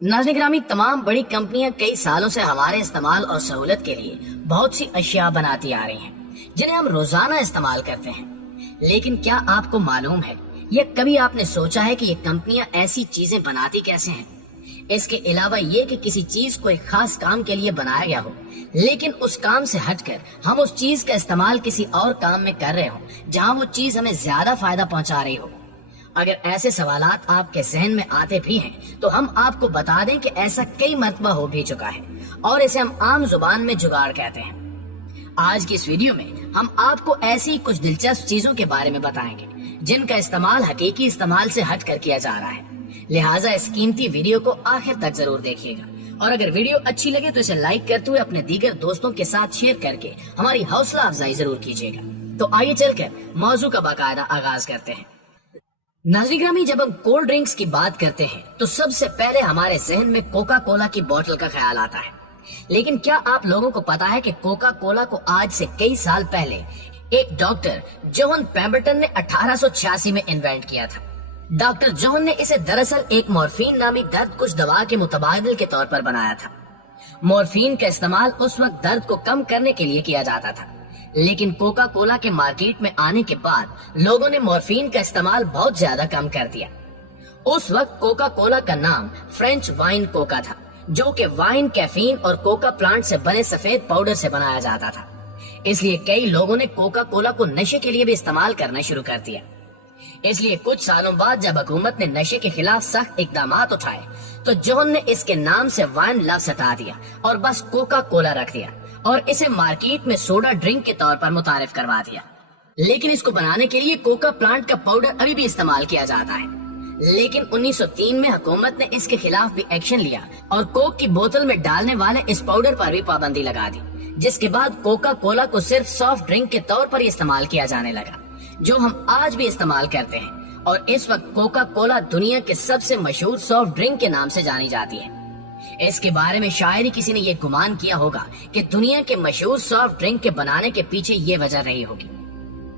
नाज़रीन ग्रामी, तमाम बड़ी कंपनियां कई सालों से हमारे इस्तेमाल और सहूलत के लिए बहुत सी अशिया बनाती आ रही हैं, जिन्हें हम रोजाना इस्तेमाल करते हैं। लेकिन क्या आपको मालूम है या कभी आपने सोचा है कि ये कंपनियां ऐसी चीजें बनाती कैसे हैं? इसके अलावा ये कि किसी चीज को एक खास काम के लिए बनाया गया हो, लेकिन उस काम से हटकर हम उस चीज का इस्तेमाल किसी और काम में कर रहे हो जहाँ वो चीज हमें ज्यादा फायदा पहुँचा रही हो। अगर ऐसे सवालात आपके जहन में आते भी हैं तो हम आपको बता दें कि ऐसा कई मर्तबा हो भी चुका है और इसे हम आम जुबान में जुगाड़ कहते हैं। आज की इस वीडियो में हम आपको ऐसी कुछ दिलचस्प चीजों के बारे में बताएंगे जिनका इस्तेमाल हकीकी इस्तेमाल से हट कर किया जा रहा है। लिहाजा इस कीमती वीडियो को आखिर तक जरूर देखिएगा और अगर वीडियो अच्छी लगे तो इसे लाइक करते हुए अपने दीगर दोस्तों के साथ शेयर करके हमारी हौसला अफजाई जरूर कीजिएगा। तो आइए चलकर मौजू का बाकायदा आगाज करते हैं। नाज़रीन ग्रामी, जब हम कोल्ड ड्रिंक्स की बात करते हैं तो सबसे पहले हमारे जहन में कोका कोला की बोतल का ख्याल आता है। लेकिन क्या आप लोगों को पता है कि कोका कोला को आज से कई साल पहले एक डॉक्टर जॉन पेम्बरटन ने 1886 में इन्वेंट किया था। डॉक्टर जॉन ने इसे दरअसल एक मॉर्फिन नामी दर्द कुछ दवा के मुतबादिल के तौर पर बनाया था। मॉर्फिन का इस्तेमाल उस वक्त दर्द को कम करने के लिए किया जाता था, लेकिन कोका कोला के मार्केट में आने के बाद लोगों ने मॉर्फिन का इस्तेमाल बहुत ज्यादा कम कर दिया। उस वक्त कोका कोला का नाम फ्रेंच वाइन कोका था, जो कि वाइन, कैफीन और कोका प्लांट से बने सफेद पाउडर से बनाया जाता था। इसलिए कई लोगों ने कोका कोला को नशे के लिए भी इस्तेमाल करना शुरू कर दिया। इसलिए कुछ सालों बाद जब हुकूमत ने नशे के खिलाफ सख्त इकदाम उठाए तो जॉन ने इसके नाम से वाइन लफ्ज हटा दिया और बस कोका कोला रख दिया और इसे मार्केट में सोडा ड्रिंक के तौर पर मुतारिफ करवा दिया। लेकिन इसको बनाने के लिए कोका प्लांट का पाउडर अभी भी इस्तेमाल किया जाता है। लेकिन 1903 में हुकूमत ने इसके खिलाफ भी एक्शन लिया और कोक की बोतल में डालने वाले इस पाउडर पर भी पाबंदी लगा दी, जिसके बाद कोका कोला को सिर्फ सॉफ्ट ड्रिंक के तौर पर इस्तेमाल किया जाने लगा, जो हम आज भी इस्तेमाल करते हैं। और इस वक्त कोका कोला दुनिया के सबसे मशहूर सॉफ्ट ड्रिंक के नाम से जानी जाती है। इसके बारे में शायद ही किसी ने ये गुमान किया होगा कि दुनिया के मशहूर सॉफ्ट ड्रिंक के बनाने के पीछे ये वजह रही होगी।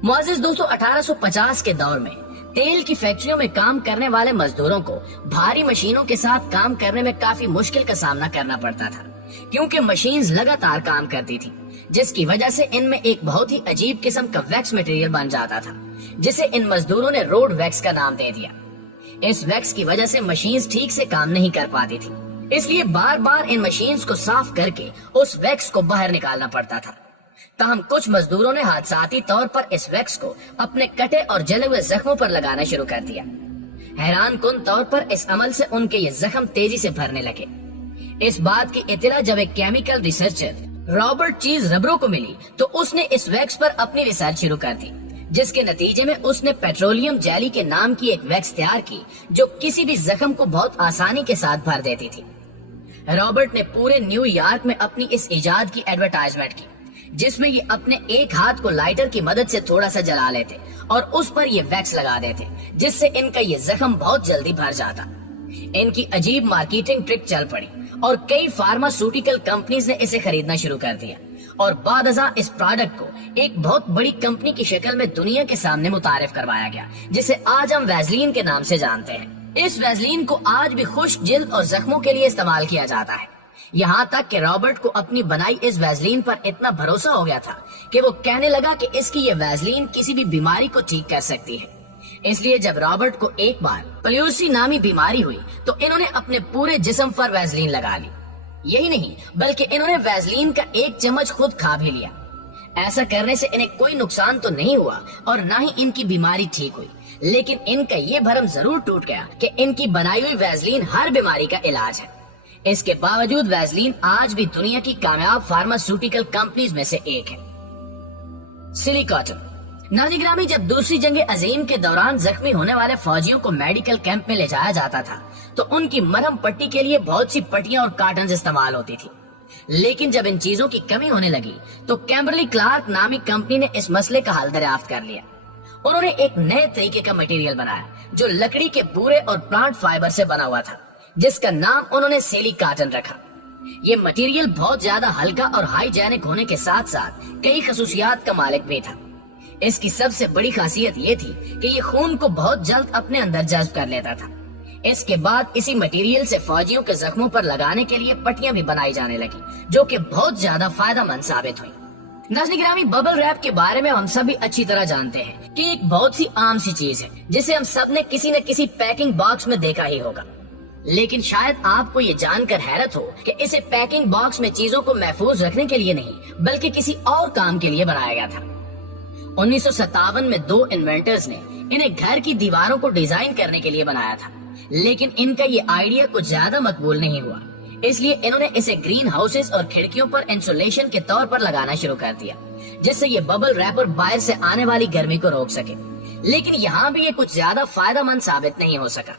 मुअज़्ज़िज़ दोस्तों, 1850 के दौर में तेल की फैक्ट्रियों में काम करने वाले मजदूरों को भारी मशीनों के साथ काम करने में काफी मुश्किल का सामना करना पड़ता था, क्योंकि मशीन्स लगातार काम करती थी, जिसकी वजह से इनमें एक बहुत ही अजीब किस्म का वैक्स मटेरियल बन जाता था, जिसे इन मजदूरों ने रोड वैक्स का नाम दे दिया। इस वैक्स की वजह से मशीन्स ठीक से काम नहीं कर पाती थी, इसलिए बार बार इन मशीन्स को साफ करके उस वैक्स को बाहर निकालना पड़ता था। ताहम कुछ मजदूरों ने हादसाती तौर पर इस वैक्स को अपने कटे और जले हुए जख्मों पर लगाना शुरू कर दिया। हैरान कुन तौर पर इस अमल से उनके ये जख्म तेजी से भरने लगे। इस बात की इत्तला जब एक केमिकल रिसर्चर रॉबर्ट चीज रबरो को मिली तो उसने इस वैक्स पर अपनी रिसर्च शुरू कर दी, जिसके नतीजे में उसने पेट्रोलियम जेली के नाम की एक वैक्स तैयार की जो किसी भी जख्म को बहुत आसानी के साथ भर देती थी। रॉबर्ट ने पूरे न्यूयॉर्क में अपनी इस इजाद की एडवर्टाइजमेंट की, जिसमें ये अपने एक हाथ को लाइटर की मदद से थोड़ा सा जला लेते और उस पर ये वैक्स लगा देते, जिससे इनका ये जख्म बहुत जल्दी भर जाता। इनकी अजीब मार्केटिंग ट्रिक चल पड़ी और कई फार्मास्यूटिकल कंपनीज ने इसे खरीदना शुरू कर दिया और बादअज़ां इस प्रोडक्ट को एक बहुत बड़ी कंपनी की शक्ल में दुनिया के सामने मुतारिफ करवाया गया, जिसे आज हम वैसलीन के नाम से जानते हैं। इस वैसलीन को आज भी खुश्क जिल्द और जख्मों के लिए इस्तेमाल किया जाता है। यहाँ तक कि रॉबर्ट को अपनी बनाई इस वैसलीन पर इतना भरोसा हो गया था कि वो कहने लगा कि इसकी ये वैसलीन किसी भी बीमारी को ठीक कर सकती है। इसलिए जब रॉबर्ट को एक बार प्लूसी नामी बीमारी हुई तो इन्होंने अपने पूरे जिस्म पर वैसलीन लगा ली। यही नहीं बल्कि इन्होंने वैसलीन का एक चम्मच खुद खा भी लिया। ऐसा करने से इन्हें कोई नुकसान तो नहीं हुआ और न ही इनकी बीमारी ठीक हुई, लेकिन इनका ये भरम जरूर टूट गया कि इनकी बनाई हुई वैसलीन हर बीमारी का इलाज है। इसके बावजूद वैसलीन आज भी दुनिया की कामयाब फार्मास्यूटिकल कंपनीज में से एक है। सिली कॉटन। नाज़रीन ग्रामी, जब दूसरी जंग अजीम के दौरान जख्मी होने वाले फौजियों को मेडिकल कैंप में ले जाया जाता था तो उनकी मरहम पट्टी के लिए बहुत सी पट्टियां और कार्टन इस्तेमाल होती थी। लेकिन जब इन चीजों की कमी होने लगी तो कैम्बरली क्लार्क नामी कंपनी ने इस मसले का हल दरियाफ्त कर लिया। उन्होंने एक नए तरीके का मटेरियल बनाया जो लकड़ी के बूरे और प्लांट फाइबर से बना हुआ था, जिसका नाम उन्होंने सेली कॉटन रखा। ये मटेरियल बहुत ज्यादा हल्का और हाइजेनिक होने के साथ साथ कई खसूसियात का मालिक भी था। इसकी सबसे बड़ी खासियत ये थी कि ये खून को बहुत जल्द अपने अंदर जज्ब कर लेता था। اس کے بعد اسی مٹیریل سے فوجیوں کے زخموں پر لگانے کے لیے پٹیاں بھی بنائی جانے لگی، جو کہ بہت زیادہ فائدہ مند ثابت ہوئی۔ ناظرین گرامی، ببل ریپ کے بارے میں ہم سبھی اچھی طرح جانتے ہیں کہ ایک بہت سی عام سی چیز ہے جسے ہم سب نے کسی نہ کسی پیکنگ باکس میں دیکھا ہی ہوگا، لیکن شاید آپ کو یہ جان کر حیرت ہو کہ اسے پیکنگ باکس میں چیزوں کو محفوظ رکھنے کے لیے نہیں بلکہ کسی اور کام کے لیے بنایا گیا تھا۔ 1957 میں 2 انوینٹرز نے انہیں گھر کی دیواروں کو ڈیزائن کرنے کے لیے بنایا تھا، لیکن ان کا یہ آئیڈیا کچھ زیادہ مقبول نہیں ہوا، اس لیے انہوں نے اسے گرین ہاؤسز اور کھڑکیوں پر انسولیشن کے طور پر لگانا شروع کر دیا، جس سے یہ ببل ریپر باہر سے آنے والی گرمی کو روک سکے، لیکن یہاں بھی یہ کچھ زیادہ فائدہ مند ثابت نہیں ہو سکا۔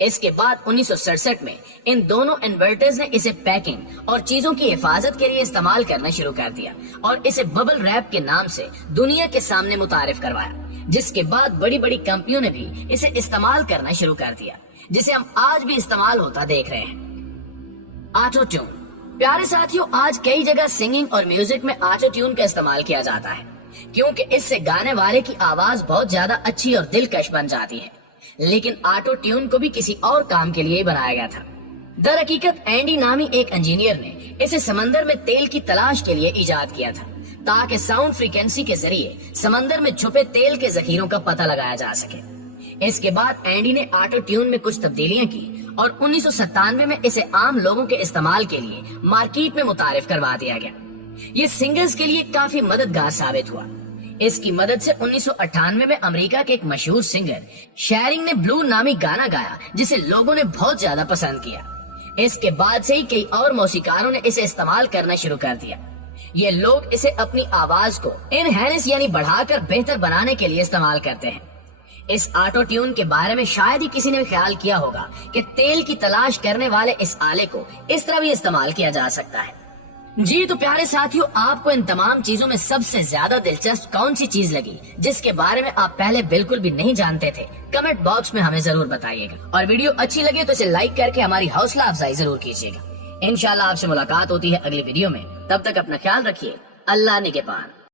اس کے بعد 1967 میں ان دونوں انورٹرز نے اسے پیکنگ اور چیزوں کی حفاظت کے لیے استعمال کرنا شروع کر دیا اور اسے ببل ریپ کے نام سے دنیا کے سامنے متعارف کروایا، جس کے بعد بڑی بڑی کمپنیوں نے بھی اسے استعمال کرنا شروع کر دیا، جسے ہم آج بھی استعمال ہوتا دیکھ رہے ہیں۔ Auto tune. پیارے ساتھیوں، آج کئی جگہ سنگنگ اور میوزک میں آٹو ٹیون کا استعمال کیا جاتا ہے، کیونکہ اس سے گانے والے کی آواز بہت زیادہ اچھی اور دلکش بن جاتی ہے، لیکن آٹو ٹیون کو بھی کسی اور کام کے لیے ہی بنایا گیا تھا۔ در حقیقت اینڈی نامی ایک انجینئر نے اسے سمندر میں تیل کی تلاش کے لیے ایجاد کیا تھا، تاکہ ساؤنڈ فریکوینسی کے ذریعے سمندر میں چھپے تیل کے ذخیروں کا پتہ لگایا جا سکے۔ اس کے بعد اینڈی نے آٹو ٹیون میں کچھ تبدیلیاں کی اور 1997 میں اسے عام لوگوں کے استعمال کے لیے مارکیٹ میں متعارف کروا دیا گیا۔ یہ سنگرز کے لیے کافی مددگار ثابت ہوا۔ اس کی مدد سے 1998 میں امریکہ کے ایک مشہور سنگر شیرنگ نے بلو نامی گانا گایا، جسے لوگوں نے بہت زیادہ پسند کیا۔ اس کے بعد سے ہی کئی اور موسیقاروں نے اسے استعمال کرنا شروع کر دیا۔ یہ لوگ اسے اپنی آواز کو انہینس یعنی بڑھا کر بہتر بنانے کے لیے استعمال کرتے ہیں۔ اس آٹو ٹیون کے بارے میں شاید ہی کسی نے خیال کیا ہوگا کہ تیل کی تلاش کرنے والے اس آلے کو اس طرح بھی استعمال کیا جا سکتا ہے۔ جی تو پیارے ساتھیوں، آپ کو ان تمام چیزوں میں سب سے زیادہ دلچسپ کون سی چیز لگی جس کے بارے میں آپ پہلے بالکل بھی نہیں جانتے تھے؟ کمنٹ باکس میں ہمیں ضرور بتائیے گا، اور ویڈیو اچھی لگے تو اسے لائک کر کے ہماری حوصلہ افزائی ضرور کیجیے گا۔ انشاءاللہ آپ سے ملاقات ہوتی ہے اگلی ویڈیو میں، تب تک اپنا خیال رکھیے۔ اللہ نگہبان۔